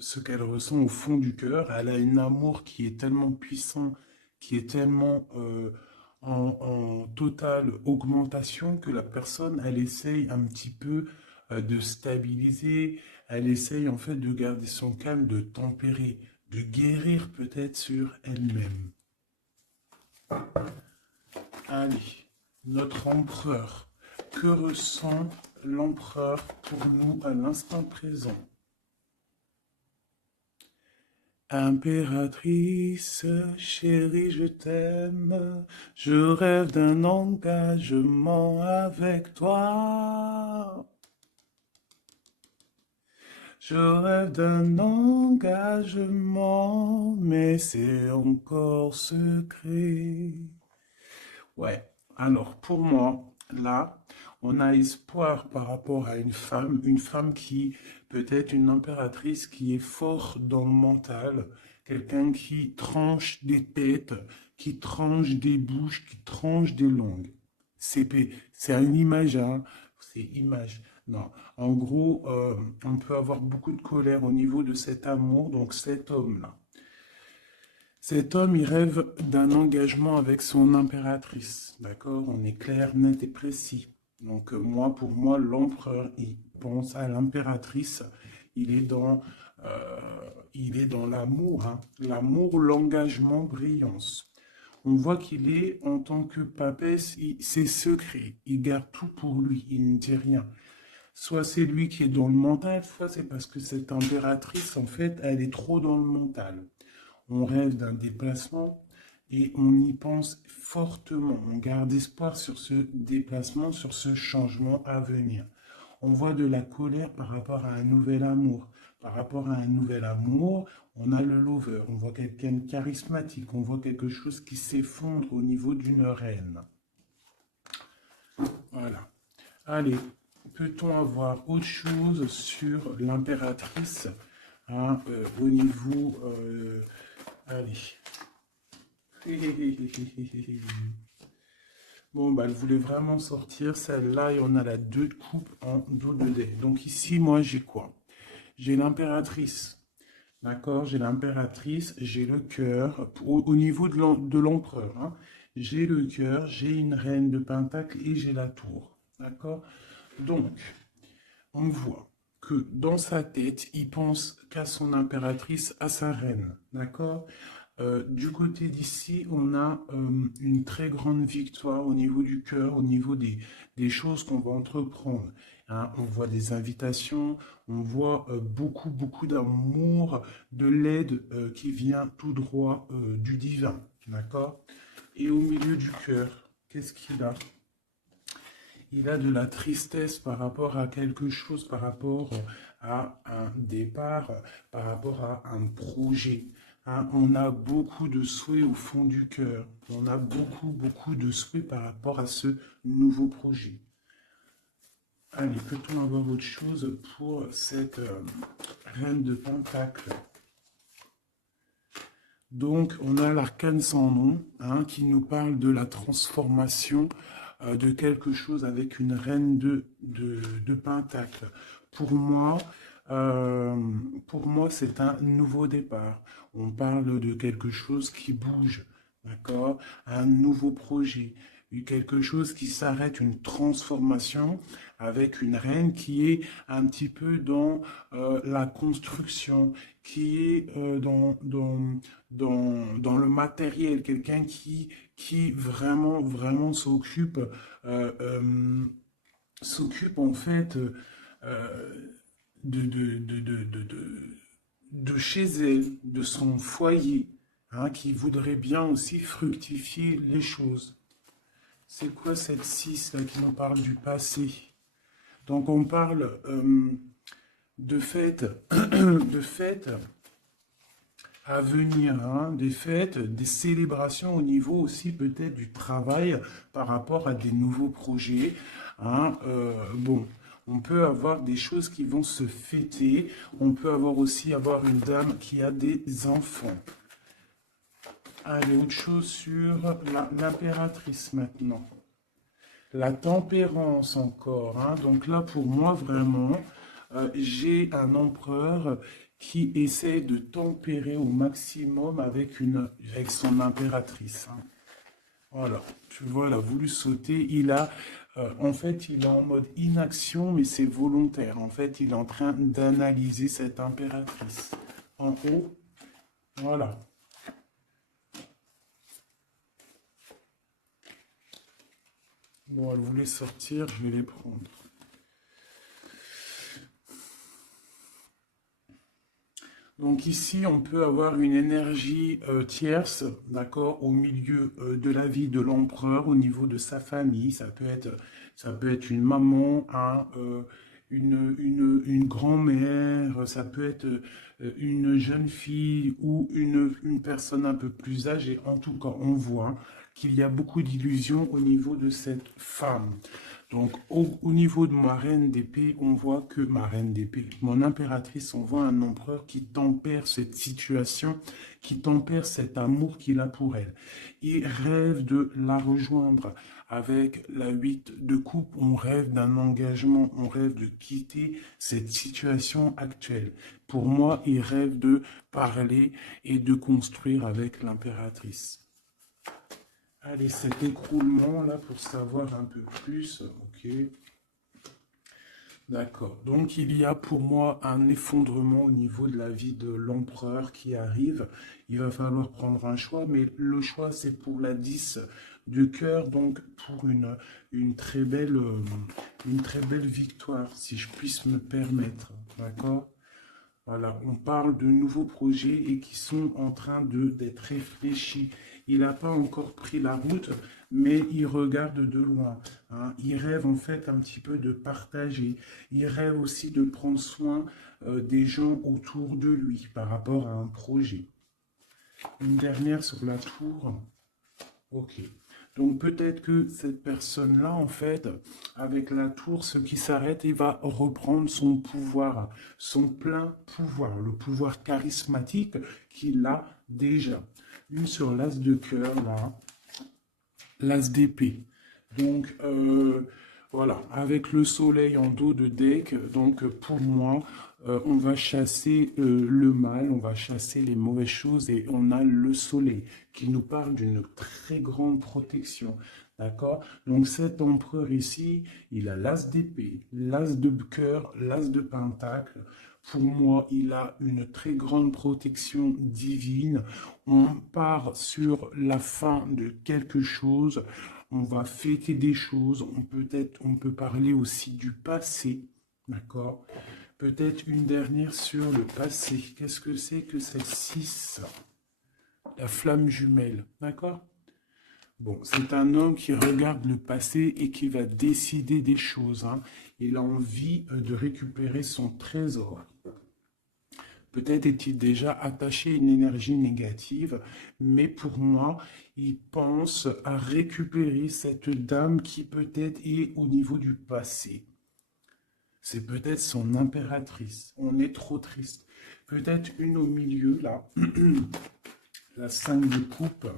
ce qu'elle ressent au fond du cœur. Elle a un amour qui est tellement puissant, qui est tellement en totale augmentation que la personne, elle essaye un petit peu de stabiliser, elle essaye en fait de garder son calme, de tempérer, de guérir peut-être sur elle-même. Allez, notre empereur. Que ressent l'empereur pour nous à l'instant présent? Impératrice, chérie, je t'aime. Je rêve d'un engagement avec toi. Je rêve d'un engagement, mais c'est encore secret. Ouais, alors pour moi, là, on a espoir par rapport à une femme qui peut être une impératrice qui est forte dans le mental, quelqu'un qui tranche des têtes, qui tranche des bouches, qui tranche des langues. C'est une image, hein, c'est image. Non, en gros, on peut avoir beaucoup de colère au niveau de cet amour, donc cet homme-là. Cet homme, il rêve d'un engagement avec son impératrice. D'accord? On est clair, net et précis. Donc, moi, pour moi, l'empereur, il pense à l'impératrice. Il est dans, euh, il est dans l'amour, hein. L'amour, l'engagement, brillance. On voit qu'il est, en tant que papesse, c'est secret. Il garde tout pour lui. Il ne dit rien. Soit c'est lui qui est dans le mental, soit c'est parce que cette impératrice, en fait, elle est trop dans le mental. On rêve d'un déplacement et on y pense fortement. On garde espoir sur ce déplacement, sur ce changement à venir. On voit de la colère par rapport à un nouvel amour. Par rapport à un nouvel amour, on a le lover, on voit quelqu'un de charismatique, on voit quelque chose qui s'effondre au niveau d'une reine. Voilà. Allez, peut-on avoir autre chose sur l'impératrice, hein, au niveau... allez. Bon, bah, elle voulait vraiment sortir celle-là et on a la 2 de coupe en dos de dé. Donc ici, moi, j'ai quoi? J'ai l'impératrice. D'accord? J'ai l'impératrice, j'ai le cœur. Au niveau de l'empereur, hein, j'ai le cœur, j'ai une reine de pentacle et j'ai la tour. D'accord? Donc, on voit que dans sa tête, il pense qu'à son impératrice, à sa reine. D'accord? Du côté d'ici, on a une très grande victoire au niveau du cœur, au niveau des choses qu'on va entreprendre. Hein. On voit des invitations, on voit beaucoup, beaucoup d'amour, de l'aide qui vient tout droit du divin. D'accord? Et au milieu du cœur, qu'est-ce qu'il a? Il a de la tristesse par rapport à quelque chose, par rapport à un départ, par rapport à un projet. Hein. On a beaucoup de souhaits au fond du cœur. On a beaucoup, beaucoup de souhaits par rapport à ce nouveau projet. Allez, peut-on avoir autre chose pour cette reine de Pentacle? Donc, on a l'arcane sans nom, hein, qui nous parle de la transformation de quelque chose avec une reine de Pentacle. Pour moi, euh, pour moi, c'est un nouveau départ. On parle de quelque chose qui bouge, d'accord? Un nouveau projet, quelque chose qui s'arrête, une transformation avec une reine qui est un petit peu dans la construction, qui est dans le matériel, quelqu'un qui vraiment, vraiment euh, euh, s'occupe en fait de, de, de, de, de, de- de chez elle, de son foyer, hein, qui voudrait bien aussi fructifier les choses. C'est quoi cette 6 là qui nous parle du passé? Donc on parle de fêtes, de fêtes à venir, hein, des fêtes, des célébrations au niveau aussi peut-être du travail par rapport à des nouveaux projets. Hein. Bon, on peut avoir des choses qui vont se fêter. On peut avoir aussi avoir une dame qui a des enfants. Allez, autre chose sur l'impératrice maintenant. La tempérance encore. Hein. Donc là, pour moi, vraiment, j'ai un empereur qui essaie de tempérer au maximum avec son impératrice. Hein. Voilà, tu vois, il a voulu sauter. En fait, il est en mode inaction, mais c'est volontaire. En fait, il est en train d'analyser cette impératrice. En haut, voilà. Bon, elle voulait sortir, je vais les prendre. Donc ici, on peut avoir une énergie tierce, d'accord, au milieu de la vie de l'empereur, au niveau de sa famille. Ça peut être une maman, hein, une grand-mère, ça peut être une jeune fille ou une personne un peu plus âgée. En tout cas, on voit qu'il y a beaucoup d'illusions au niveau de cette femme. Donc, au niveau de ma reine d'épée, on voit que ma reine d'épée, mon impératrice, on voit un empereur qui tempère cette situation, qui tempère cet amour qu'il a pour elle. Il rêve de la rejoindre. Avec la 8 de coupe, on rêve d'un engagement, on rêve de quitter cette situation actuelle. Pour moi, il rêve de parler et de construire avec l'impératrice. Allez, cet écroulement-là, pour savoir un peu plus, ok. D'accord. Donc, il y a pour moi un effondrement au niveau de la vie de l'empereur qui arrive. Il va falloir prendre un choix, mais le choix, c'est pour la 10 de cœur, donc pour une très belle victoire, si je puisse me permettre. D'accord? Voilà, on parle de nouveaux projets et qui sont en train d'être réfléchis. Il n'a pas encore pris la route, mais il regarde de loin. Hein. Il rêve en fait un petit peu de partager. Il rêve aussi de prendre soin des gens autour de lui par rapport à un projet. Une dernière sur la tour. Ok. Donc peut-être que cette personne-là, en fait, avec la tour, ce qui s'arrête, il va reprendre son pouvoir, son plein pouvoir, le pouvoir charismatique qu'il a déjà. Une sur l'as de cœur, là, l'as d'épée. Donc, voilà, avec le soleil en dos de deck, donc pour moi, on va chasser le mal, on va chasser les mauvaises choses et on a le soleil qui nous parle d'une très grande protection. D'accord? Donc cet empereur ici, il a l'as d'épée, l'as de cœur, l'as de pentacle. Pour moi, il a une très grande protection divine. On part sur la fin de quelque chose. On va fêter des choses. On peut parler aussi du passé. D'accord? Peut-être une dernière sur le passé. Qu'est-ce que c'est que cette 6? La flamme jumelle. D'accord? Bon, c'est un homme qui regarde le passé et qui va décider des choses. Hein. Il a envie de récupérer son trésor. Peut-être est-il déjà attaché à une énergie négative, mais pour moi, il pense à récupérer cette dame qui peut-être est au niveau du passé. C'est peut-être son impératrice. On est trop triste. Peut-être une au milieu, là. La 5 de coupe.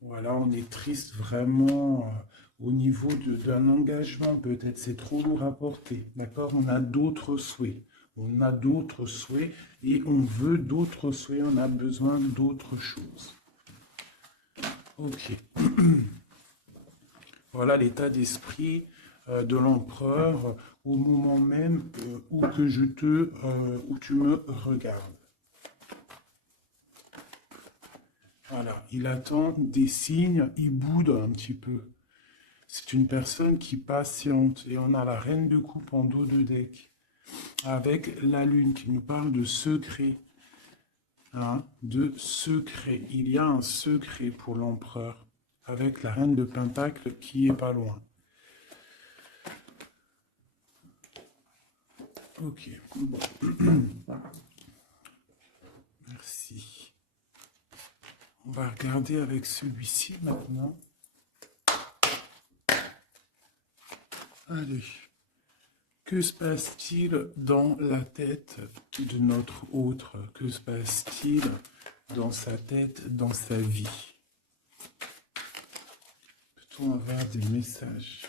Voilà, on est triste vraiment au niveau d'un engagement. Peut-être c'est trop lourd à porter. D'accord? On a d'autres souhaits. On a d'autres souhaits et on veut d'autres souhaits. On a besoin d'autres choses. Ok. Voilà l'état d'esprit de l'empereur au moment même où où tu me regardes. Voilà, il attend des signes, il boude un petit peu. C'est une personne qui patiente et on a la reine de coupe en dos de deck avec la lune qui nous parle de secret. Hein, de secret. Il y a un secret pour l'empereur avec la reine de pentacle qui est pas loin. Ok. Bon. Merci. On va regarder avec celui-ci maintenant. Allez. Que se passe-t-il dans la tête de notre autre? Que se passe-t-il dans sa tête, dans sa vie? Peut-on avoir des messages?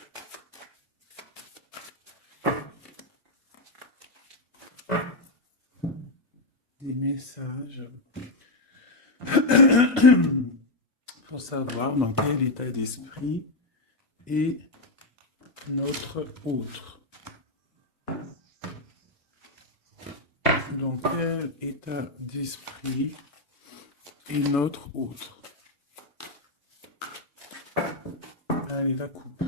des messages pour savoir dans quel état d'esprit est notre autre. Dans quel état d'esprit est notre autre? Allez, la coupe.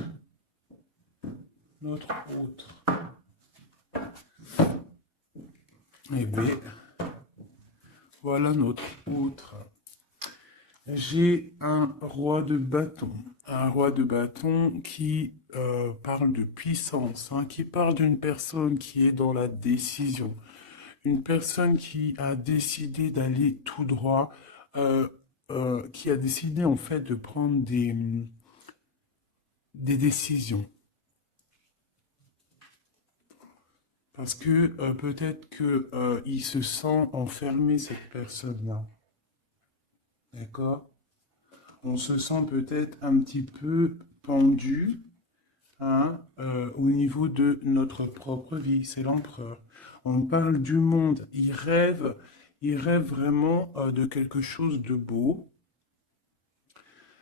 Notre autre. Eh bien, voilà notre autre. J'ai un roi de bâton. Un roi de bâton qui parle de puissance, hein, qui parle d'une personne qui est dans la décision. Une personne qui a décidé d'aller tout droit, qui a décidé en fait de prendre des décisions. Parce que peut-être qu'il se sent enfermé, cette personne-là. D'accord? On se sent peut-être un petit peu pendu, hein, au niveau de notre propre vie. C'est l'empereur. On parle du monde. Il rêve vraiment de quelque chose de beau.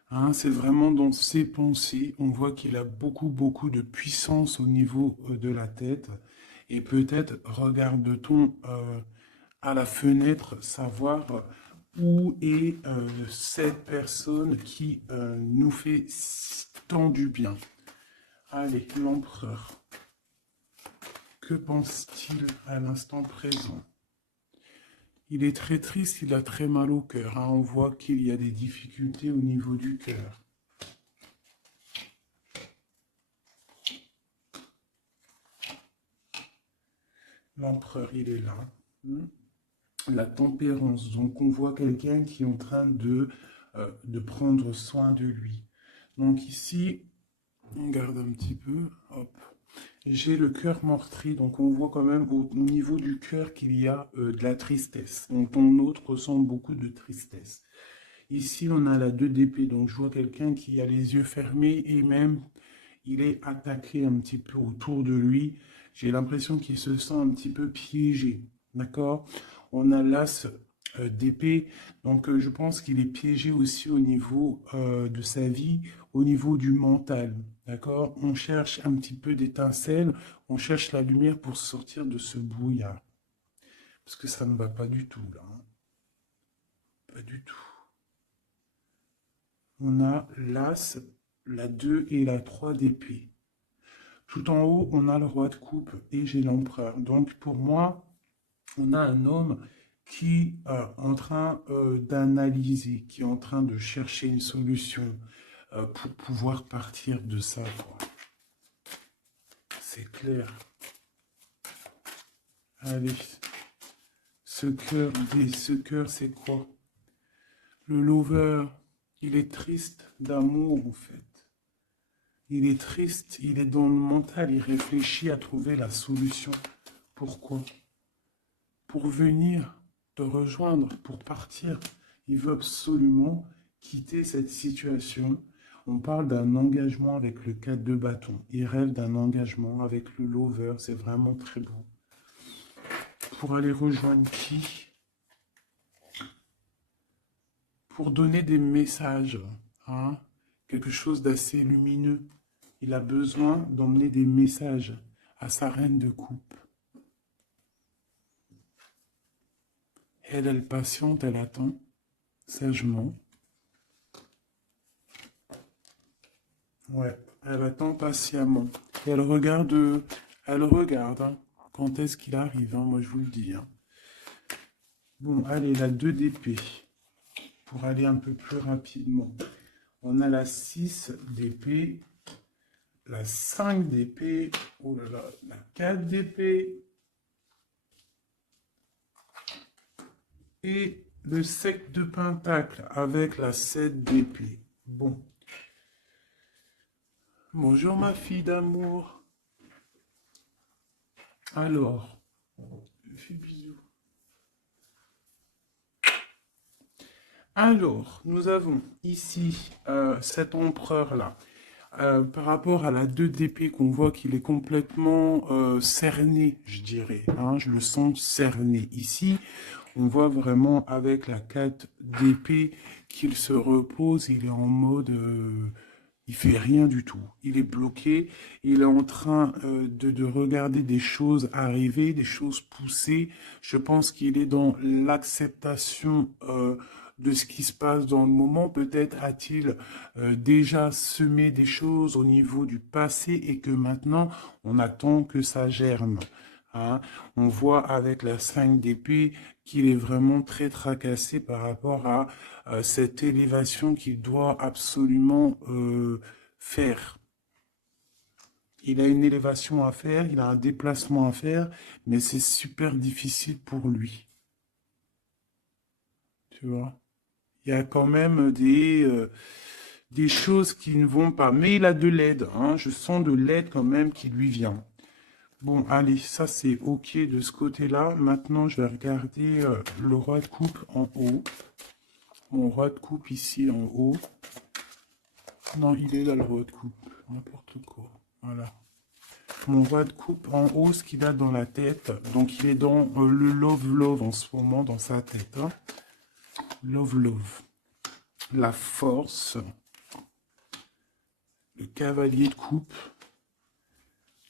Hein, c'est vraiment dans ses pensées. On voit qu'il a beaucoup de puissance au niveau de la tête. Et peut-être regarde-t-on à la fenêtre savoir où est cette personne qui nous fait tant du bien. Allez, l'empereur. Que pense-t-il à l'instant présent? Il est très triste, il a très mal au cœur. Hein. On voit qu'il y a des difficultés au niveau du cœur. L'empereur, il est là. La tempérance. Donc, on voit quelqu'un qui est en train de prendre soin de lui. Donc, ici, on garde un petit peu. Hop. J'ai le cœur meurtri. Donc, on voit quand même au niveau du cœur qu'il y a de la tristesse. Donc, ton autre ressent beaucoup de tristesse. Ici, on a la 2 d'épée. Donc, je vois quelqu'un qui a les yeux fermés et même, il est attaqué un petit peu autour de lui. J'ai l'impression qu'il se sent un petit peu piégé. D'accord? On a l'as d'épée. Donc, je pense qu'il est piégé aussi au niveau de sa vie, au niveau du mental. D'accord? On cherche un petit peu d'étincelle. On cherche la lumière pour sortir de ce brouillard. Parce que ça ne va pas du tout, là. Hein. Pas du tout. On a l'as, la 2 et la 3 d'épée. Tout en haut, on a le roi de coupe et j'ai l'empereur. Donc, pour moi, on a un homme qui est en train d'analyser, qui est en train de chercher une solution pour pouvoir partir de ça. C'est clair. Allez. Ce cœur, c'est quoi? Le lover, il est triste d'amour, en fait. Il est triste, il est dans le mental, il réfléchit à trouver la solution. Pourquoi? Pour venir te rejoindre, pour partir. Il veut absolument quitter cette situation. On parle d'un engagement avec le 4 de bâton. Il rêve d'un engagement avec le lover. C'est vraiment très beau. Pour aller rejoindre qui? Pour donner des messages. Hein? Quelque chose d'assez lumineux. Il a besoin d'emmener des messages à sa reine de coupe. Elle patiente, elle attend sagement. Ouais, elle attend patiemment. Et elle regarde, hein, quand est-ce qu'il arrive, hein, moi je vous le dis. Hein. Bon, allez, la 2 d'épée, pour aller un peu plus rapidement. On a la 6 d'épée, la 5 d'épée, oh là là, la 4 d'épée, et le 7 de pentacle avec la 7 d'épée. Bon. Bonjour ma fille d'amour. Alors, fais bisous. Alors, nous avons ici cet empereur-là. Par rapport à la 2 d'épée qu'on voit qu'il est complètement cerné, je dirais. Hein, je le sens cerné. Ici, On voit vraiment avec la 4 d'épée qu'il se repose, il est en mode... il fait rien du tout. Il est bloqué. Il est en train de regarder des choses arriver, des choses pousser. Je pense qu'il est dans l'acceptation de ce qui se passe dans le moment. Peut-être a-t-il déjà semé des choses au niveau du passé et que maintenant, on attend que ça germe. Hein. On voit avec la 5 d'épée qu'il est vraiment très tracassé par rapport à cette élévation qu'il doit absolument faire. Il a une élévation à faire, il a un déplacement à faire, mais c'est super difficile pour lui. Tu vois? Il y a quand même des choses qui ne vont pas. Mais il a de l'aide, hein. Je sens de l'aide quand même qui lui vient. Bon, allez, ça c'est OK de ce côté-là. Maintenant, je vais regarder le roi de coupe en haut. Mon roi de coupe ici en haut. Non, il est là le roi de coupe. N'importe quoi. Voilà. Mon roi de coupe en haut, ce qu'il a dans la tête. Donc, il est dans le love en ce moment, dans sa tête. Hein. Love. La force. Le cavalier de coupe.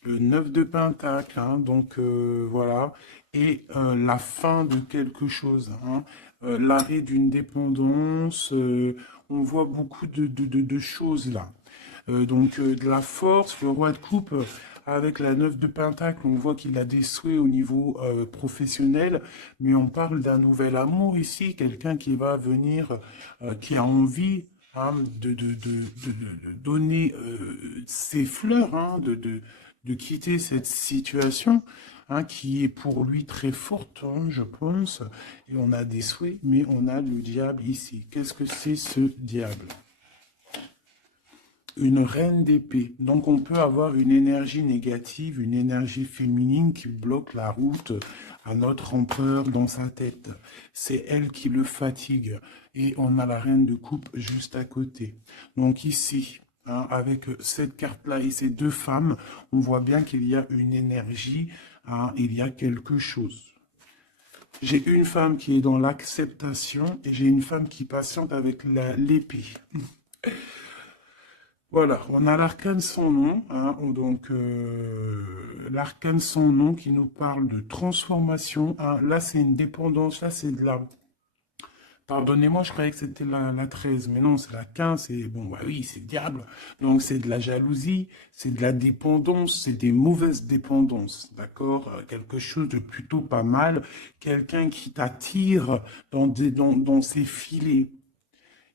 Le 9 de pentacle, hein, donc voilà, et la fin de quelque chose, hein, l'arrêt d'une dépendance, on voit beaucoup de choses là. Donc de la force, le roi de coupe, avec la 9 de pentacle, on voit qu'il a des souhaits au niveau professionnel, mais on parle d'un nouvel amour ici, quelqu'un qui va venir, qui a envie hein, de donner ses fleurs, hein, de quitter cette situation hein, qui est pour lui très forte, hein, je pense. Et on a des souhaits, mais on a le diable ici. Qu'est-ce que c'est ce diable? Une reine d'épée. Donc on peut avoir une énergie négative, une énergie féminine qui bloque la route à notre empereur dans sa tête. C'est elle qui le fatigue. Et on a la reine de coupe juste à côté. Donc ici, hein, avec cette carte-là et ces deux femmes, on voit bien qu'il y a une énergie, hein, il y a quelque chose. J'ai une femme qui est dans l'acceptation et j'ai une femme qui patiente avec l'épée. Voilà, on a l'arcane sans nom, hein, donc l'arcane sans nom qui nous parle de transformation. Hein, là, c'est une dépendance, là, c'est de la... Pardonnez-moi, je croyais que c'était la 13, mais non, c'est la 15, et bon, bah oui, c'est le diable. Donc, c'est de la jalousie, c'est de la dépendance, c'est des mauvaises dépendances, d'accord? Quelque chose de plutôt pas mal, quelqu'un qui t'attire dans ses filets.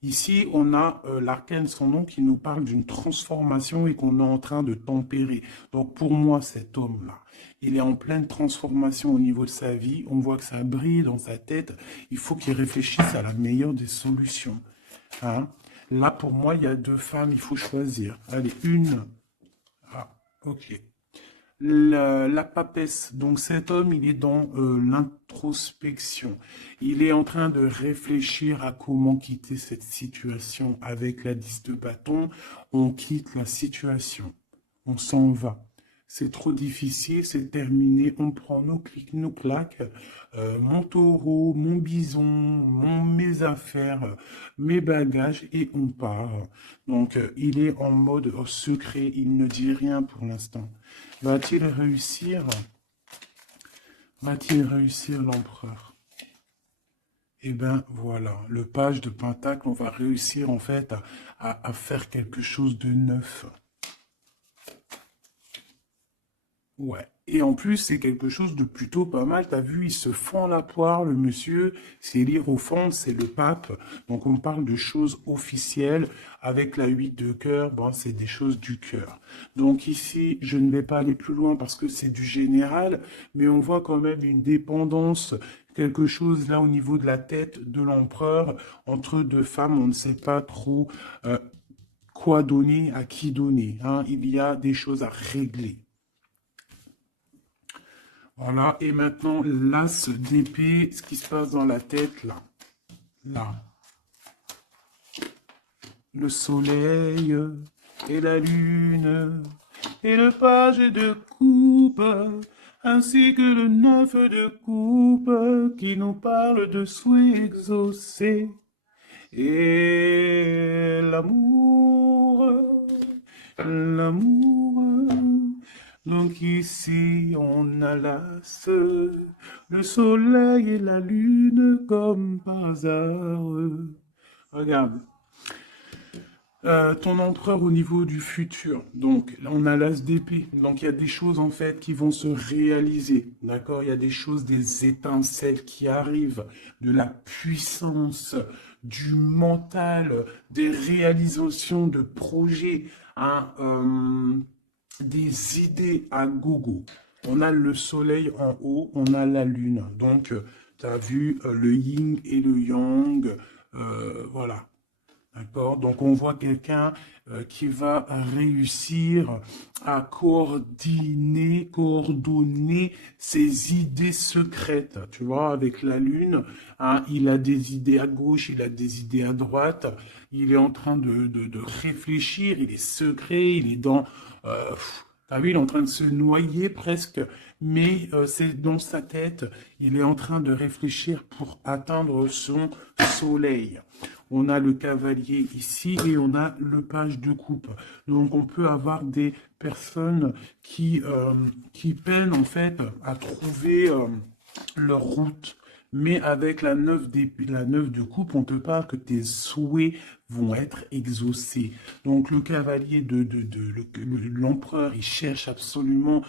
Ici, on a l'arcane sans nom qui nous parle d'une transformation et qu'on est en train de tempérer. Donc, pour moi, cet homme-là, il est en pleine transformation au niveau de sa vie. On voit que ça brille dans sa tête. Il faut qu'il réfléchisse à la meilleure des solutions. Hein? Là, pour moi, il y a deux femmes, il faut choisir. Allez, une. Ah, ok. La papesse, donc cet homme, il est dans l'introspection. Il est en train de réfléchir à comment quitter cette situation. Avec la 10 de bâton, on quitte la situation. On s'en va. C'est trop difficile, c'est terminé. On prend nos clics, nos claques, mon taureau, mon bison, mes affaires, mes bagages et on part. Donc, il est en mode secret, il ne dit rien pour l'instant. Va-t-il réussir? Va-t-il réussir l'empereur? Eh bien, voilà, le page de Pentacle, on va réussir en fait à faire quelque chose de neuf. Ouais. Et en plus, c'est quelque chose de plutôt pas mal. T'as vu, il se fend la poire, le monsieur. C'est l'hiérophante, c'est le pape. Donc, on parle de choses officielles. Avec la 8 de cœur, bon, c'est des choses du cœur. Donc ici, je ne vais pas aller plus loin parce que c'est du général. Mais on voit quand même une dépendance, quelque chose là au niveau de la tête de l'empereur. Entre deux femmes, on ne sait pas trop quoi donner, à qui donner. Hein. Il y a des choses à régler. Voilà, et maintenant, l'as d'épée, ce qui se passe dans la tête, là. Là. Le soleil et la lune et le page de coupe ainsi que le 9 de coupe qui nous parle de souhaits exaucés. Et l'amour. Donc ici on a l'as, le soleil et la lune comme par hasard. Regarde. Ton empereur au niveau du futur. Donc, là, on a l'as d'épée. Donc, il y a des choses, en fait, qui vont se réaliser. D'accord? Il y a des choses, des étincelles qui arrivent, de la puissance, du mental, des réalisations de projets, hein, des idées à gogo. On a le soleil en haut, on a la lune. Donc, tu as vu le yin et le yang. Voilà. D'accord? Donc on voit quelqu'un qui va réussir à coordonner ses idées secrètes. Tu vois, avec la Lune, hein, il a des idées à gauche, il a des idées à droite, il est en train de réfléchir, il est secret, il est dans... T'as vu, il est en train de se noyer presque, mais c'est dans sa tête, il est en train de réfléchir pour atteindre son soleil. On a le cavalier ici et on a le page de coupe. Donc on peut avoir des personnes qui peinent en fait à trouver leur route. Mais avec la 9 de coupe, on te parle que tes souhaits vont être exaucés. Donc le cavalier l'empereur, il cherche absolument,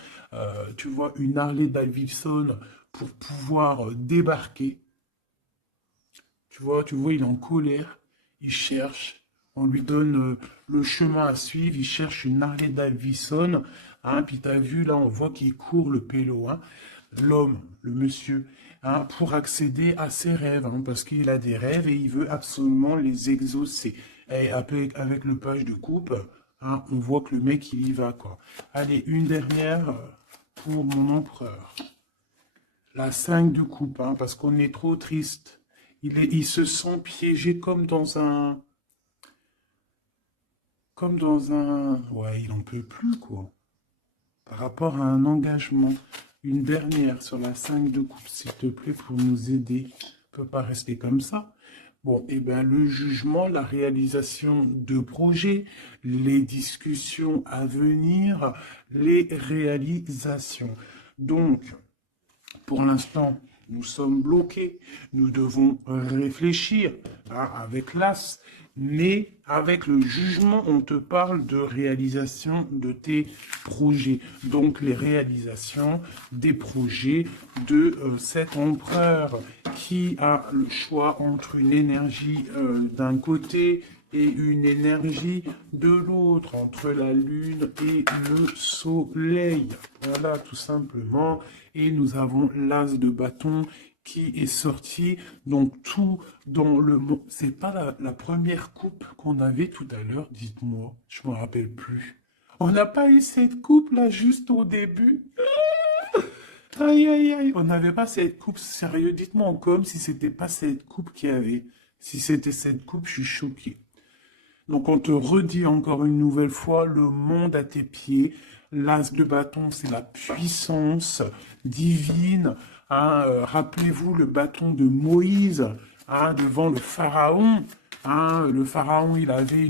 tu vois, une Harley Davidson pour pouvoir débarquer. Tu vois, il est en colère, il cherche, on lui donne le chemin à suivre, il cherche une Harley Davidson, hein, puis t'as vu, là, on voit qu'il court le pélo, hein, l'homme, le monsieur, hein, pour accéder à ses rêves, hein, parce qu'il a des rêves et il veut absolument les exaucer. Et avec le page de coupe, hein, on voit que le mec, il y va, quoi. Allez, une dernière pour mon empereur. La 5 de coupe, hein, parce qu'on est trop triste. Il se sent piégé ouais, il en peut plus, quoi. Par rapport à un engagement. Une dernière sur la 5 de coupe, s'il te plaît, pour nous aider. On peut pas rester comme ça. Bon, et bien, le jugement, la réalisation de projets, les discussions à venir, les réalisations. Donc, pour l'instant, nous sommes bloqués. Nous devons réfléchir, hein, avec l'as. Mais avec le jugement, on te parle de réalisation de tes projets. Donc les réalisations des projets de cet empereur qui a le choix entre une énergie d'un côté et une énergie de l'autre, entre la lune et le soleil. Voilà, tout simplement. Et nous avons l'as de bâton qui est sorti. Donc tout dans le monde. C'est pas la première coupe qu'on avait tout à l'heure, dites-moi. Je me rappelle plus. On n'a pas eu cette coupe là juste au début. Aïe aïe aïe. On n'avait pas cette coupe, sérieux. Dites-moi en com si c'était pas cette coupe qu'il y avait. Si c'était cette coupe, je suis choqué. Donc on te redit encore une nouvelle fois, le monde à tes pieds. L'as de bâton, c'est la puissance divine. Hein, rappelez-vous le bâton de Moïse, hein, devant le pharaon. Hein, le pharaon, il avait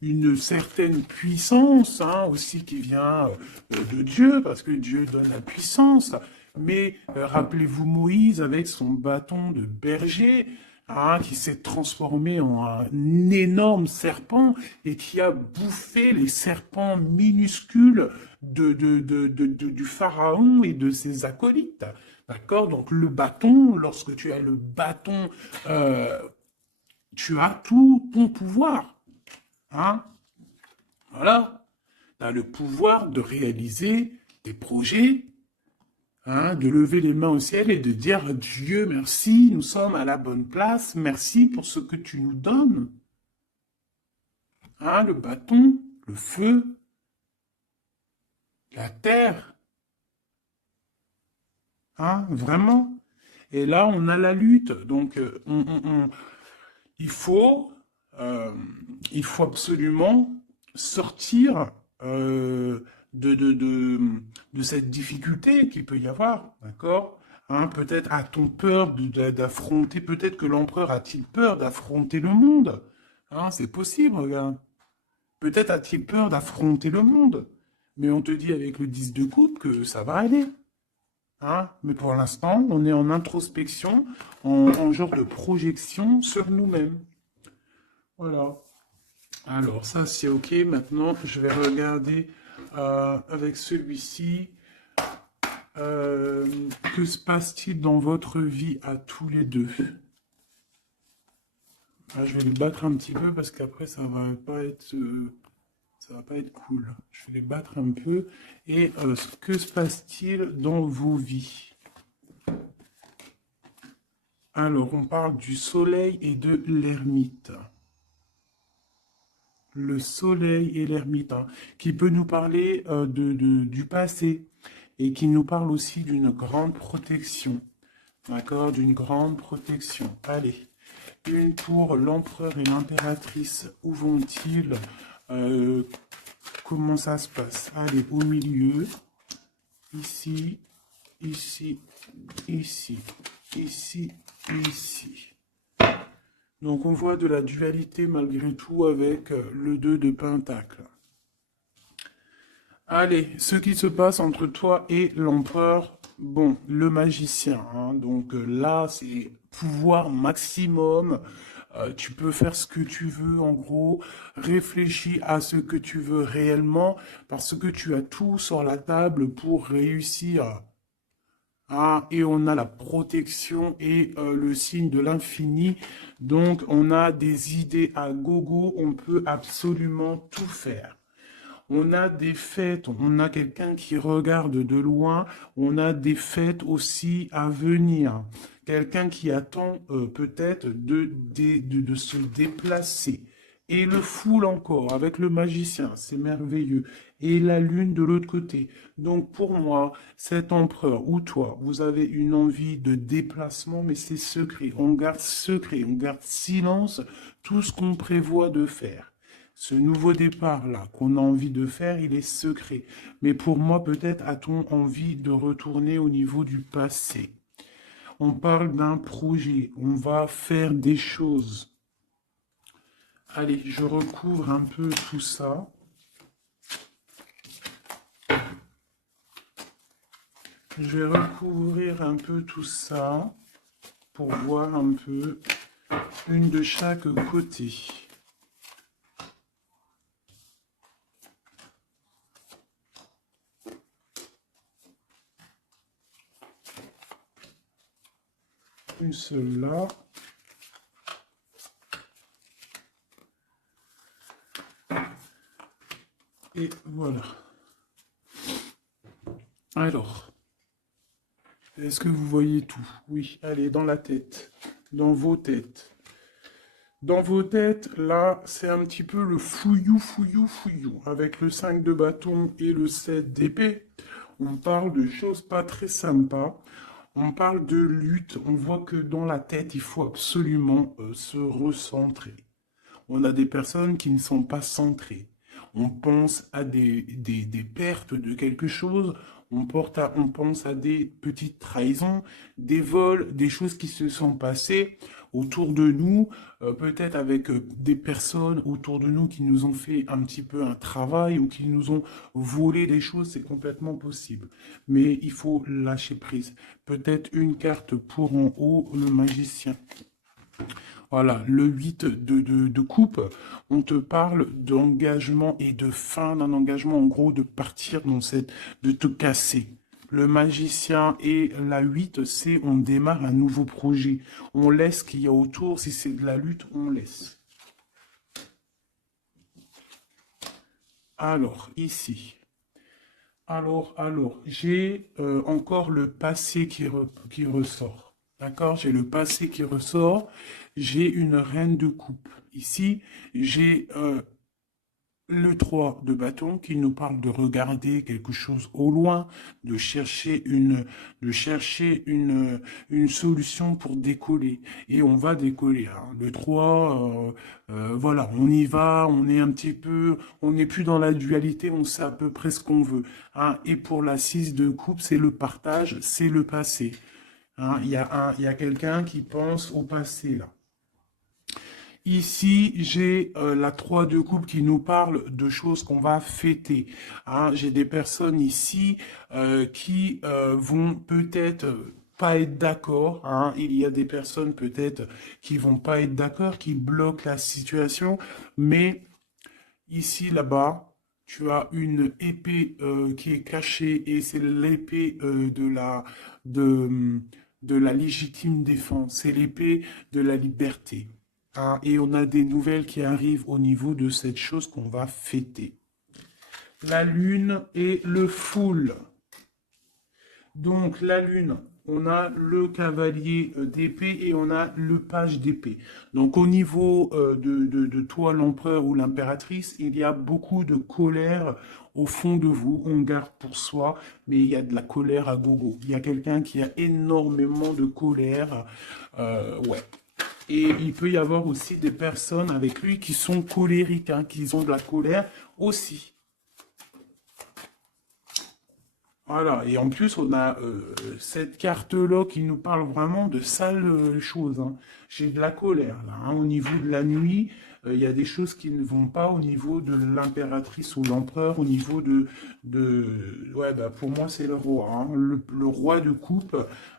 une certaine puissance, hein, aussi qui vient de Dieu, parce que Dieu donne la puissance. Mais rappelez-vous Moïse avec son bâton de berger, hein, qui s'est transformé en un énorme serpent et qui a bouffé les serpents minuscules du pharaon et de ses acolytes. D'accord? Donc le bâton, lorsque tu as le bâton, tu as tout ton pouvoir. Hein? Voilà. Tu as le pouvoir de réaliser des projets, hein, de lever les mains au ciel et de dire Dieu, merci, nous sommes à la bonne place, merci pour ce que tu nous donnes. Hein, le bâton, le feu, la terre. Hein, vraiment. Et là, on a la lutte. Donc, il faut, euh, il faut absolument sortir de, de, de, de cette difficulté qu'il peut y avoir, d'accord? Hein, peut-être a-t-on peur d'affronter, peut-être que l'empereur a-t-il peur d'affronter le monde? Hein, c'est possible, regarde. Peut-être a-t-il peur d'affronter le monde. Mais on te dit avec le 10 de coupe que ça va aller. Hein? Mais pour l'instant, on est en introspection, en genre de projection sur nous-mêmes. Voilà. Alors, ça, c'est OK. Maintenant, je vais regarder avec celui-ci. Que se passe-t-il dans votre vie à tous les deux? Ah, je vais les battre un petit peu parce qu'après, ça va pas être cool. Je vais les battre un peu. Et que se passe-t-il dans vos vies? Alors, on parle du soleil et de l'ermite. Le soleil et l'ermite, hein, qui peut nous parler du passé et qui nous parle aussi d'une grande protection. D'accord? D'une grande protection. Allez, une pour l'empereur et l'impératrice. Où vont-ils? Comment ça se passe? Allez, au milieu. Ici, ici, ici, ici, ici. Donc on voit de la dualité malgré tout avec le 2 de Pentacle. Allez, ce qui se passe entre toi et l'empereur, bon, le magicien, hein, donc là c'est pouvoir maximum, tu peux faire ce que tu veux en gros, réfléchis à ce que tu veux réellement, parce que tu as tout sur la table pour réussir. Ah, et on a la protection et le signe de l'infini. Donc, on a des idées à gogo. On peut absolument tout faire. On a des fêtes. On a quelqu'un qui regarde de loin. On a des fêtes aussi à venir. Quelqu'un qui attend peut-être de se déplacer. Et le foule encore avec le magicien, c'est merveilleux. Et la lune de l'autre côté. Donc pour moi, cet empereur ou toi, vous avez une envie de déplacement, mais c'est secret. On garde secret, on garde silence tout ce qu'on prévoit de faire. Ce nouveau départ-là qu'on a envie de faire, il est secret. Mais pour moi, peut-être a-t-on envie de retourner au niveau du passé. On parle d'un projet, on va faire des choses. Allez, je recouvre un peu tout ça. Je vais recouvrir un peu tout ça pour voir un peu une de chaque côté. Une seule là. Et voilà. Alors, est-ce que vous voyez tout? Oui, allez, dans la tête, dans vos têtes. Dans vos têtes, là, c'est un petit peu le fouillou, fouillou, fouillou. Avec le 5 de bâton et le 7 d'épée, on parle de choses pas très sympas. On parle de lutte. On voit que dans la tête, il faut absolument se recentrer. On a des personnes qui ne sont pas centrées. On pense à des pertes de quelque chose, on pense à des petites trahisons, des vols, des choses qui se sont passées autour de nous, peut-être avec des personnes autour de nous qui nous ont fait un petit peu un travail ou qui nous ont volé des choses, c'est complètement possible. Mais il faut lâcher prise. Peut-être une carte pour en haut, le magicien. Voilà, le 8 de coupe, on te parle d'engagement et de fin d'un engagement, en gros, de partir dans cette, de te casser. Le magicien et la 8, c'est on démarre un nouveau projet. On laisse ce qu'il y a autour, si c'est de la lutte, on laisse. Alors, ici. Alors, j'ai encore le passé qui ressort. D'accord? J'ai le passé qui ressort. J'ai une reine de coupe. Ici, j'ai le 3 de bâton qui nous parle de regarder quelque chose au loin, de chercher une solution pour décoller. Et on va décoller, hein. Le 3, voilà, on y va, on est un petit peu, on n'est plus dans la dualité, on sait à peu près ce qu'on veut, hein. Et pour la 6 de coupe, c'est le partage, c'est le passé. Hein. Il y a quelqu'un qui pense au passé, là. Ici, j'ai la 3 de coupe qui nous parle de choses qu'on va fêter. Hein. J'ai des personnes ici qui vont peut-être pas être d'accord. Hein. Il y a des personnes peut-être qui vont pas être d'accord, qui bloquent la situation. Mais ici, là-bas, tu as une épée qui est cachée et c'est l'épée de, de la légitime défense. C'est l'épée de la liberté. Ah, et on a des nouvelles qui arrivent au niveau de cette chose qu'on va fêter. La lune et le foule. Donc la lune, on a le cavalier d'épée et on a le page d'épée. Donc au niveau de toi, l'empereur ou l'impératrice, il y a beaucoup de colère au fond de vous. On garde pour soi, mais il y a de la colère à gogo. Il y a quelqu'un qui a énormément de colère. Ouais. Et il peut y avoir aussi des personnes avec lui qui sont colériques, hein, qui ont de la colère aussi. Voilà, et en plus, on a cette carte-là qui nous parle vraiment de sales choses. Hein. J'ai de la colère, là. Hein. Au niveau de la nuit, il y a des choses qui ne vont pas au niveau de l'impératrice ou l'empereur, au niveau ouais, bah, pour moi, c'est le roi. Hein. Le roi de coupe,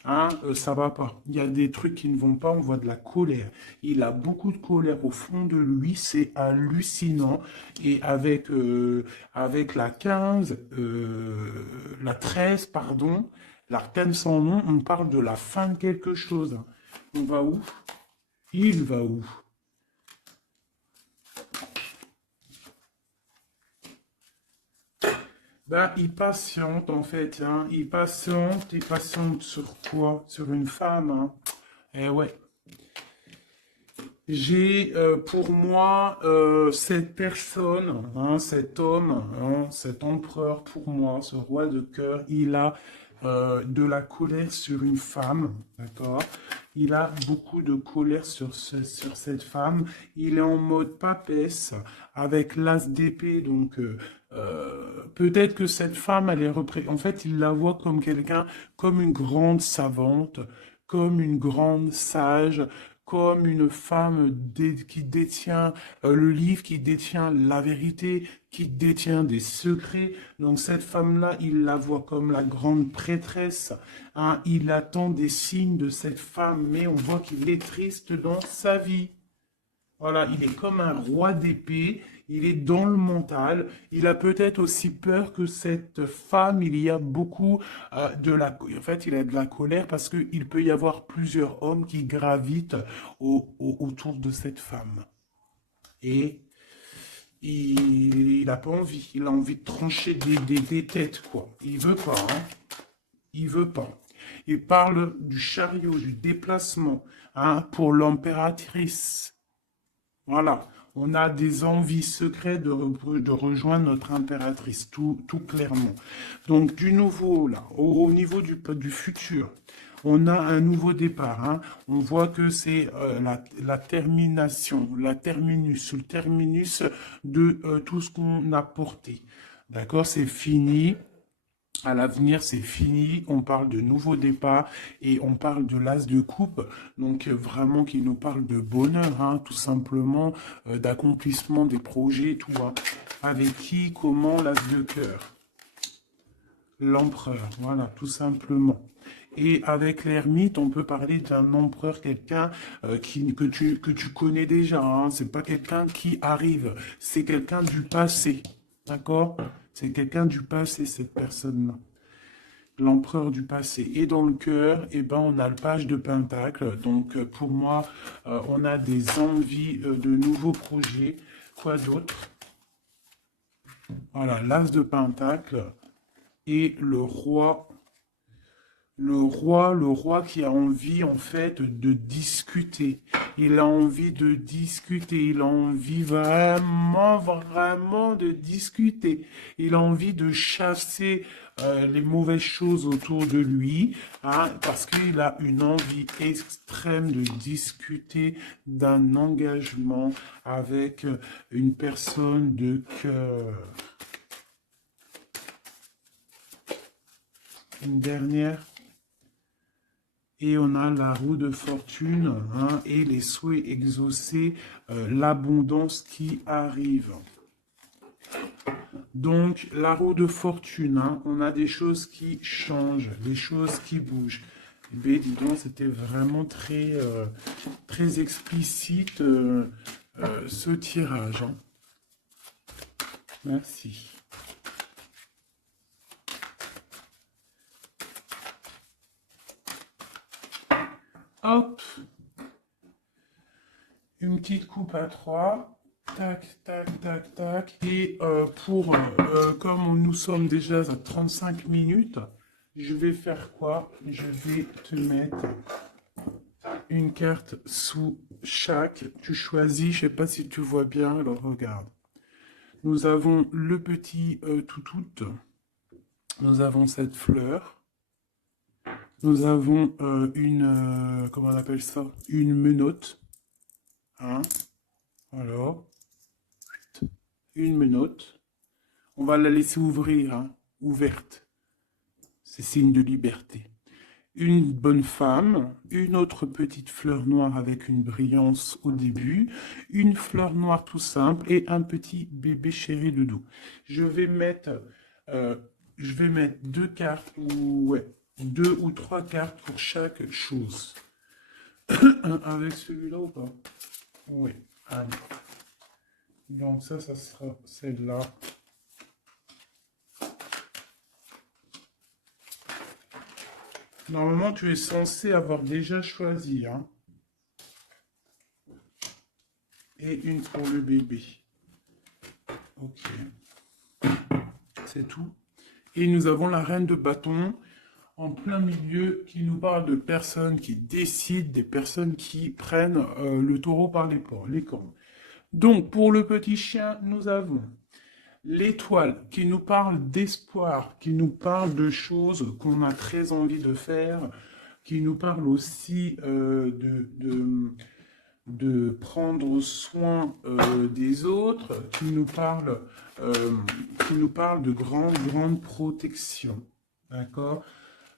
hein, ça va pas. Il y a des trucs qui ne vont pas, on voit de la colère. Il a beaucoup de colère au fond de lui, c'est hallucinant. Et avec la 15, la 13, pardon, l'arcane sans nom, on parle de la fin de quelque chose. On va où? Il va où? Ben, il patiente en fait, hein. Il patiente sur quoi? Sur une femme, hein. Eh ouais. J'ai pour moi cette personne, hein, cet homme, hein, cet empereur pour moi, ce roi de cœur, il a de la colère sur une femme, d'accord? Il a beaucoup de colère sur cette femme. Il est en mode papesse avec l'as d'épée, donc peut-être que cette femme, elle est en fait, il la voit comme quelqu'un, comme une grande savante, comme une grande sage, comme une femme qui détient le livre, qui détient la vérité, qui détient des secrets. Donc cette femme-là, il la voit comme la grande prêtresse. Hein. Il attend des signes de cette femme, mais on voit qu'il est triste dans sa vie. Voilà, il est comme un roi d'épée, il est dans le mental, il a peut-être aussi peur que cette femme, il y a beaucoup En fait, il a de la colère parce qu'il peut y avoir plusieurs hommes qui gravitent autour de cette femme. Et il n'a pas envie, il a envie de trancher des têtes, quoi. Il veut pas, hein. Il veut pas. Il parle du chariot, du déplacement, hein, pour l'impératrice. Voilà, on a des envies secrètes de rejoindre notre impératrice, tout clairement. Donc du nouveau, là, au niveau du futur, on a un nouveau départ. Hein. On voit que c'est la termination, le terminus de tout ce qu'on a porté. D'accord, c'est fini. À l'avenir, c'est fini. On parle de nouveau départ et on parle de l'as de coupe. Donc vraiment qui nous parle de bonheur, hein, tout simplement, d'accomplissement des projets, tout. Hein. Avec qui, comment, l'as de cœur. L'empereur, voilà, tout simplement. Et avec l'ermite, on peut parler d'un empereur, quelqu'un que tu connais déjà. Hein. C'est pas quelqu'un qui arrive, c'est quelqu'un du passé. D'accord? C'est quelqu'un du passé, cette personne-là. L'empereur du passé. Et dans le cœur, eh ben, on a le page de Pentacle. Donc, pour moi, on a des envies de nouveaux projets. Quoi d'autre? Voilà, l'as de Pentacle et le roi qui a envie, en fait, de discuter. Il a envie de discuter. Il a envie vraiment, vraiment de discuter. Il a envie de chasser les mauvaises choses autour de lui, hein, parce qu'il a une envie extrême de discuter d'un engagement avec une personne de cœur. Une dernière. Et on a la roue de fortune, hein, et les souhaits exaucés, l'abondance qui arrive. Donc, la roue de fortune, hein, on a des choses qui changent, des choses qui bougent. Mais dis donc, c'était vraiment très explicite ce tirage, hein. Merci. Hop, une petite coupe à 3, tac, tac, tac, tac. Et comme nous sommes déjà à 35 minutes, je vais faire quoi? Je vais te mettre une carte sous chaque. Tu choisis, je sais pas si tu vois bien, alors regarde. Nous avons le petit toutout, nous avons cette fleur. Nous avons comment on appelle ça? Une menotte. Hein? Alors, une menotte. On va la laisser ouvrir, hein? Ouverte. C'est signe de liberté. Une bonne femme, une autre petite fleur noire avec une brillance au début, une fleur noire tout simple et un petit bébé chéri de dos. Je vais mettre deux cartes, ouais, 2 ou 3 cartes pour chaque chose. Avec celui-là ou pas? Oui, allez. Donc ça sera celle-là. Normalement, tu es censé avoir déjà choisi, hein. Et une pour le bébé. Ok. C'est tout. Et nous avons la reine de bâton en plein milieu qui nous parle de personnes qui décident, des personnes qui prennent le taureau par les cornes. Donc, pour le petit chien, nous avons l'étoile qui nous parle d'espoir, qui nous parle de choses qu'on a très envie de faire, qui nous parle aussi de prendre soin des autres, qui nous parle de grande protection. D'accord?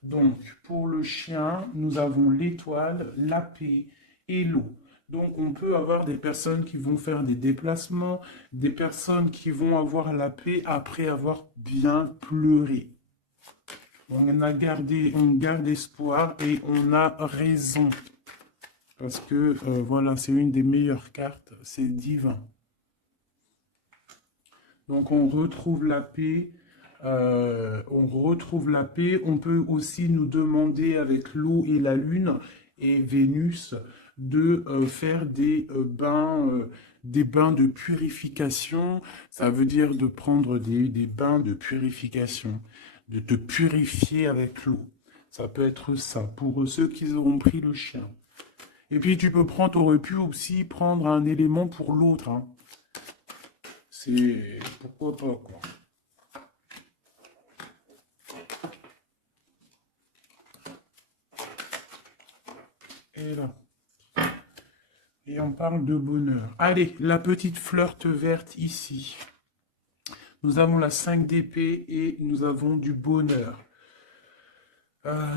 Donc, pour le chien, nous avons l'étoile, la paix et l'eau. Donc, on peut avoir des personnes qui vont faire des déplacements, des personnes qui vont avoir la paix après avoir bien pleuré. On garde espoir et on a raison. Parce que, voilà, c'est une des meilleures cartes, c'est divin. Donc, on retrouve la paix. On peut aussi nous demander avec l'eau et la lune et Vénus de faire des bains de purification. Ça veut dire de prendre des bains de purification, de te purifier avec l'eau. Ça peut être ça pour ceux qui auront pris le chien. Et puis t'aurais pu aussi prendre un élément pour l'autre, hein. C'est pourquoi pas, quoi. Et là. Et on parle de bonheur. Allez, la petite flirte verte ici. Nous avons la 5 d'épée et nous avons du bonheur.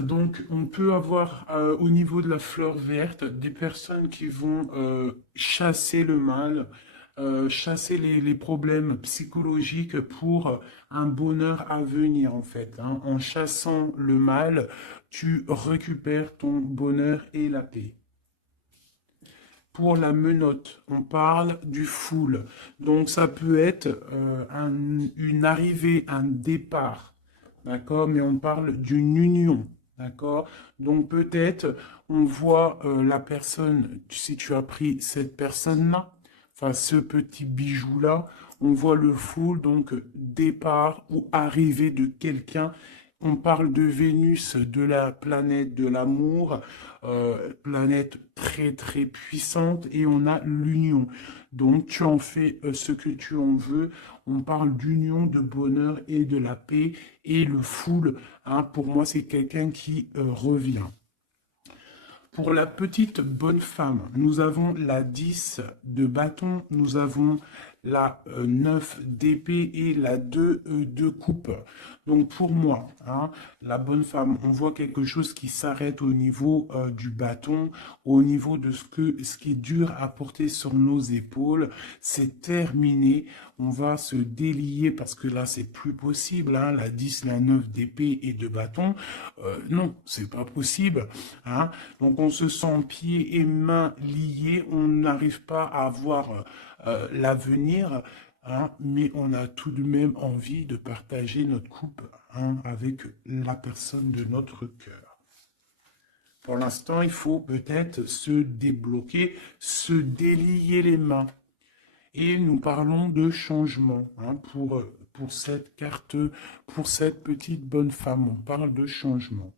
Donc, on peut avoir au niveau de la fleur verte des personnes qui vont chasser le mal, chasser les problèmes psychologiques pour un bonheur à venir, en fait, hein. En chassant le mal, tu récupères ton bonheur et la paix. Pour la menotte, on parle du full. Donc, ça peut être une arrivée, un départ. D'accord? Mais on parle d'une union. D'accord? Donc, peut-être, on voit la personne, si tu as pris cette personne-là, enfin, ce petit bijou-là, on voit le full, donc départ ou arrivée de quelqu'un On parle de Vénus, de la planète de l'amour, planète très très puissante, et on a l'union. Donc tu en fais ce que tu en veux. On parle d'union, de bonheur et de la paix. Et le fool, hein, pour moi, c'est quelqu'un qui revient. Pour la petite bonne femme, nous avons la 10 de bâton, nous avons la 9 d'épée et la 2 de coupe. Donc pour moi, hein, la bonne femme, on voit quelque chose qui s'arrête au niveau du bâton, au niveau de ce qui est dur à porter sur nos épaules. C'est terminé, on va se délier parce que là c'est plus possible, hein, la 10, la 9 d'épée et de bâton. Non, c'est pas possible. Hein. Donc on se sent pieds et mains liés, on n'arrive pas à voir l'avenir, hein, mais on a tout de même envie de partager notre coupe, hein, avec la personne de notre cœur. Pour l'instant, il faut peut-être se débloquer, se délier les mains. Et nous parlons de changement, hein, pour cette carte, pour cette petite bonne femme. On parle de changement.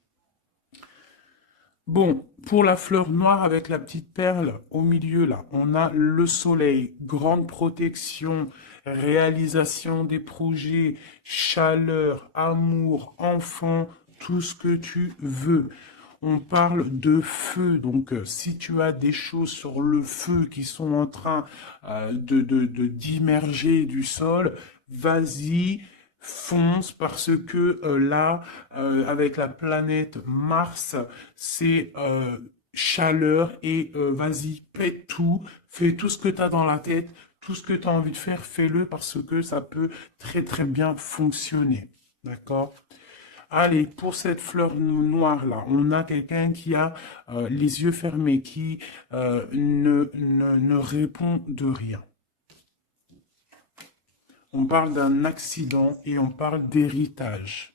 Bon, pour la fleur noire avec la petite perle au milieu, là, on a le soleil, grande protection, réalisation des projets, chaleur, amour, enfant, tout ce que tu veux. On parle de feu, donc si tu as des choses sur le feu qui sont en train d'immerger du sol, vas-y, fonce parce que là, avec la planète Mars, c'est chaleur et vas-y, pète tout, fais tout ce que tu as dans la tête, tout ce que tu as envie de faire, fais-le parce que ça peut très très bien fonctionner. D'accord? Allez, pour cette fleur noire là, on a quelqu'un qui a les yeux fermés, qui ne répond de rien. On parle d'un accident et on parle d'héritage.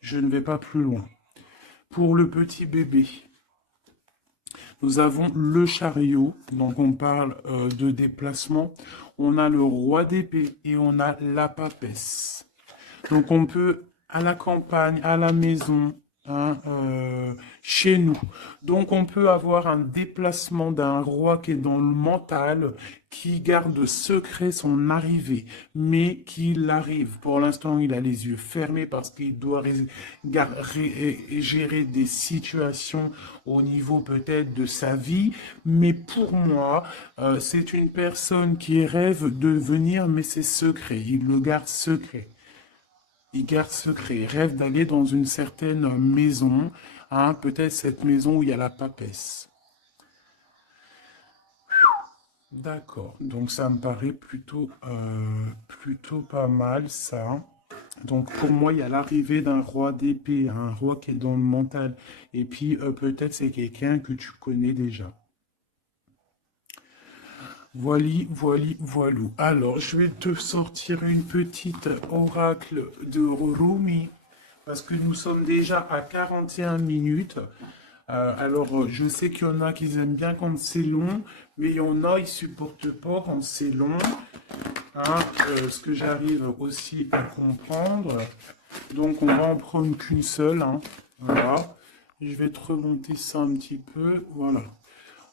Je ne vais pas plus loin. Pour le petit bébé, nous avons le chariot, donc on parle de déplacement. On a le roi d'épée et on a la papesse. Donc on peut à la campagne, à la maison, hein, chez nous. Donc on peut avoir un déplacement d'un roi qui est dans le mental, qui garde secret son arrivée, mais qu'il arrive. Pour l'instant, il a les yeux fermés parce qu'il doit gérer des situations au niveau peut-être de sa vie. Mais pour moi, c'est une personne qui rêve de venir, mais c'est secret. Il le garde secret. Il garde secret, il rêve d'aller dans une certaine maison, hein, peut-être cette maison où il y a la papesse. D'accord, donc ça me paraît plutôt pas mal ça. Donc pour moi, il y a l'arrivée d'un roi d'épée, un roi qui est dans le mental. Et puis peut-être c'est quelqu'un que tu connais déjà. Voilou. Alors, je vais te sortir une petite oracle de Rumi, parce que nous sommes déjà à 41 minutes. Alors, je sais qu'il y en a qui aiment bien quand c'est long, mais il y en a, ils supportent pas quand c'est long. Hein, ce que j'arrive aussi à comprendre. Donc, on va en prendre qu'une seule. Hein. Voilà. Je vais te remonter ça un petit peu. Voilà.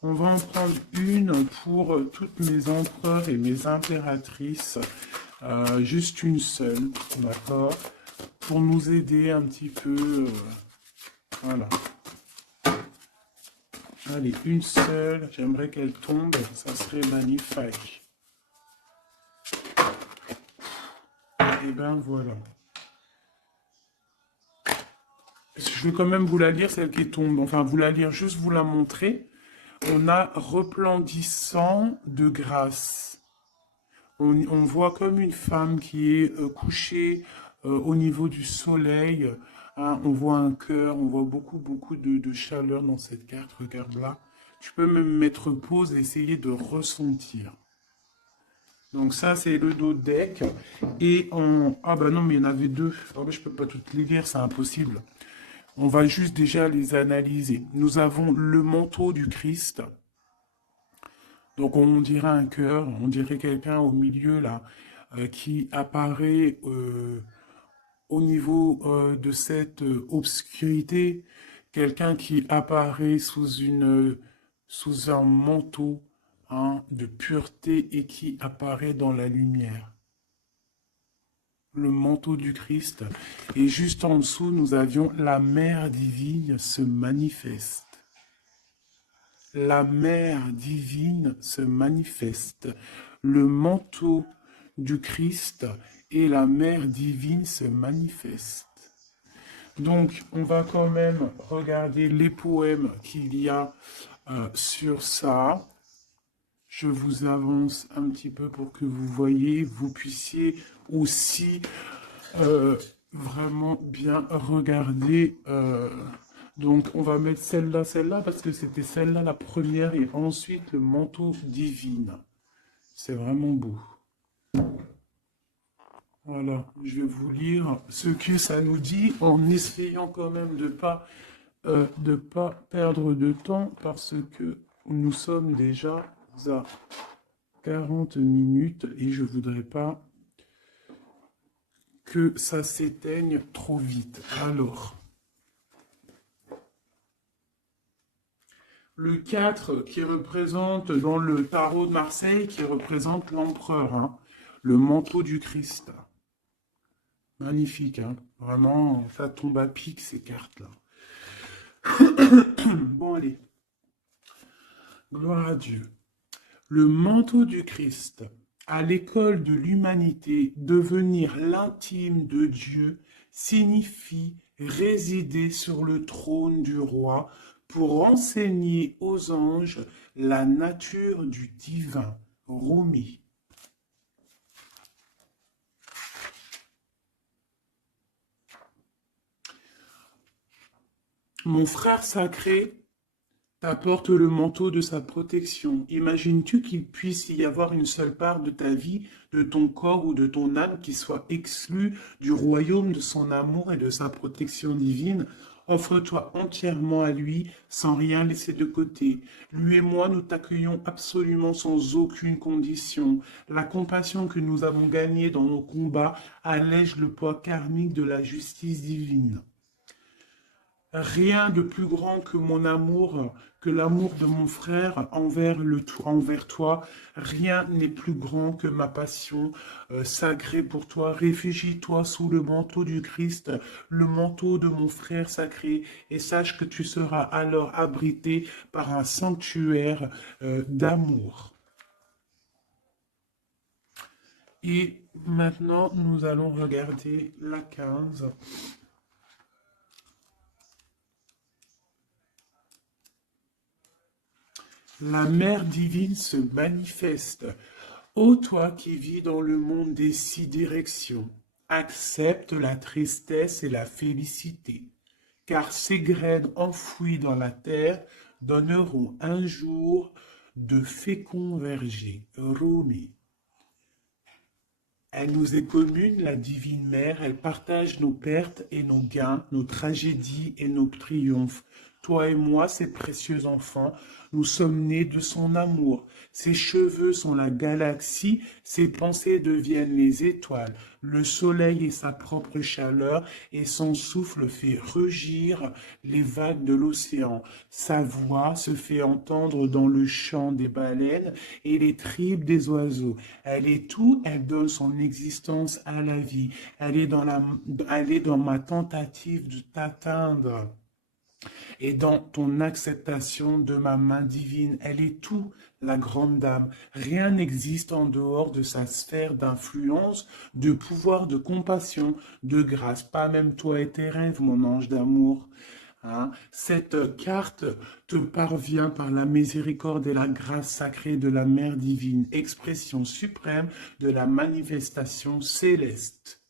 On va en prendre une pour toutes mes empereurs et mes impératrices. Juste une seule, d'accord? Pour nous aider un petit peu. Voilà. Allez, une seule. J'aimerais qu'elle tombe. Ça serait magnifique. Et ben voilà. Je vais quand même vous la lire, celle qui tombe. Enfin, vous la lire, juste vous la montrer. On a resplendissant de grâce. On voit comme une femme qui est couchée au niveau du soleil. Hein, on voit un cœur, on voit beaucoup de chaleur dans cette carte. Regarde là. Tu peux même mettre pause et essayer de ressentir. Donc ça, c'est le dos deck. Et on... Ah bah non, mais il y en avait deux. Oh, mais je peux pas toutes les lire, c'est impossible. On va juste déjà les analyser. Nous avons le manteau du Christ. Donc on dirait un cœur, on dirait quelqu'un au milieu là, qui apparaît au niveau de cette obscurité, quelqu'un qui apparaît sous un manteau hein, de pureté et qui apparaît dans la lumière. Le manteau du Christ. Et juste en dessous, nous avions la mère divine se manifeste. La mère divine se manifeste. Le manteau du Christ et la mère divine se manifestent. Donc, on va quand même regarder les poèmes qu'il y a sur ça. Je vous avance un petit peu pour que vous voyez, vous puissiez aussi vraiment bien regarder. Donc, on va mettre celle-là, parce que c'était celle-là la première, et ensuite le manteau divin. C'est vraiment beau. Voilà, je vais vous lire ce que ça nous dit, en essayant quand même de pas perdre de temps, parce que nous sommes déjà à 40 minutes, et je voudrais pas que ça s'éteigne trop vite. Alors, le 4 qui représente dans le tarot de Marseille, qui représente l'empereur, hein, le manteau du Christ. Magnifique, hein, vraiment, ça tombe à pic ces cartes-là. Bon, allez. Gloire à Dieu. Le manteau du Christ, à l'école de l'humanité, devenir l'intime de Dieu, signifie résider sur le trône du roi pour enseigner aux anges la nature du divin. Rumi. Mon frère sacré t'apporte le manteau de sa protection. Imagines-tu qu'il puisse y avoir une seule part de ta vie, de ton corps ou de ton âme qui soit exclue du royaume de son amour et de sa protection divine? Offre-toi entièrement à lui, sans rien laisser de côté. Lui et moi, nous t'accueillons absolument sans aucune condition. La compassion que nous avons gagnée dans nos combats allège le poids karmique de la justice divine. Rien de plus grand que mon amour, que l'amour de mon frère envers toi. Rien n'est plus grand que ma passion sacrée pour toi. Réfugie-toi sous le manteau du Christ, le manteau de mon frère sacré, et sache que tu seras alors abrité par un sanctuaire d'amour. Et maintenant, nous allons regarder la 15. La mère divine se manifeste. Ô toi qui vis dans le monde des 6 directions, accepte la tristesse et la félicité, car ces graines enfouies dans la terre donneront un jour de féconds vergers. Rumi. Elle nous est commune, la divine mère, elle partage nos pertes et nos gains, nos tragédies et nos triomphes. Toi et moi, ses précieux enfants, nous sommes nés de son amour. Ses cheveux sont la galaxie, ses pensées deviennent les étoiles. Le soleil est sa propre chaleur et son souffle fait rugir les vagues de l'océan. Sa voix se fait entendre dans le chant des baleines et les tripes des oiseaux. Elle est tout, elle donne son existence à la vie. Elle est dans ma tentative de t'atteindre. Et dans ton acceptation de ma main divine, elle est tout, la grande dame. Rien n'existe en dehors de sa sphère d'influence, de pouvoir, de compassion, de grâce. Pas même toi et tes rêves, mon ange d'amour. Hein? Cette carte te parvient par la miséricorde et la grâce sacrée de la Mère divine, expression suprême de la manifestation céleste.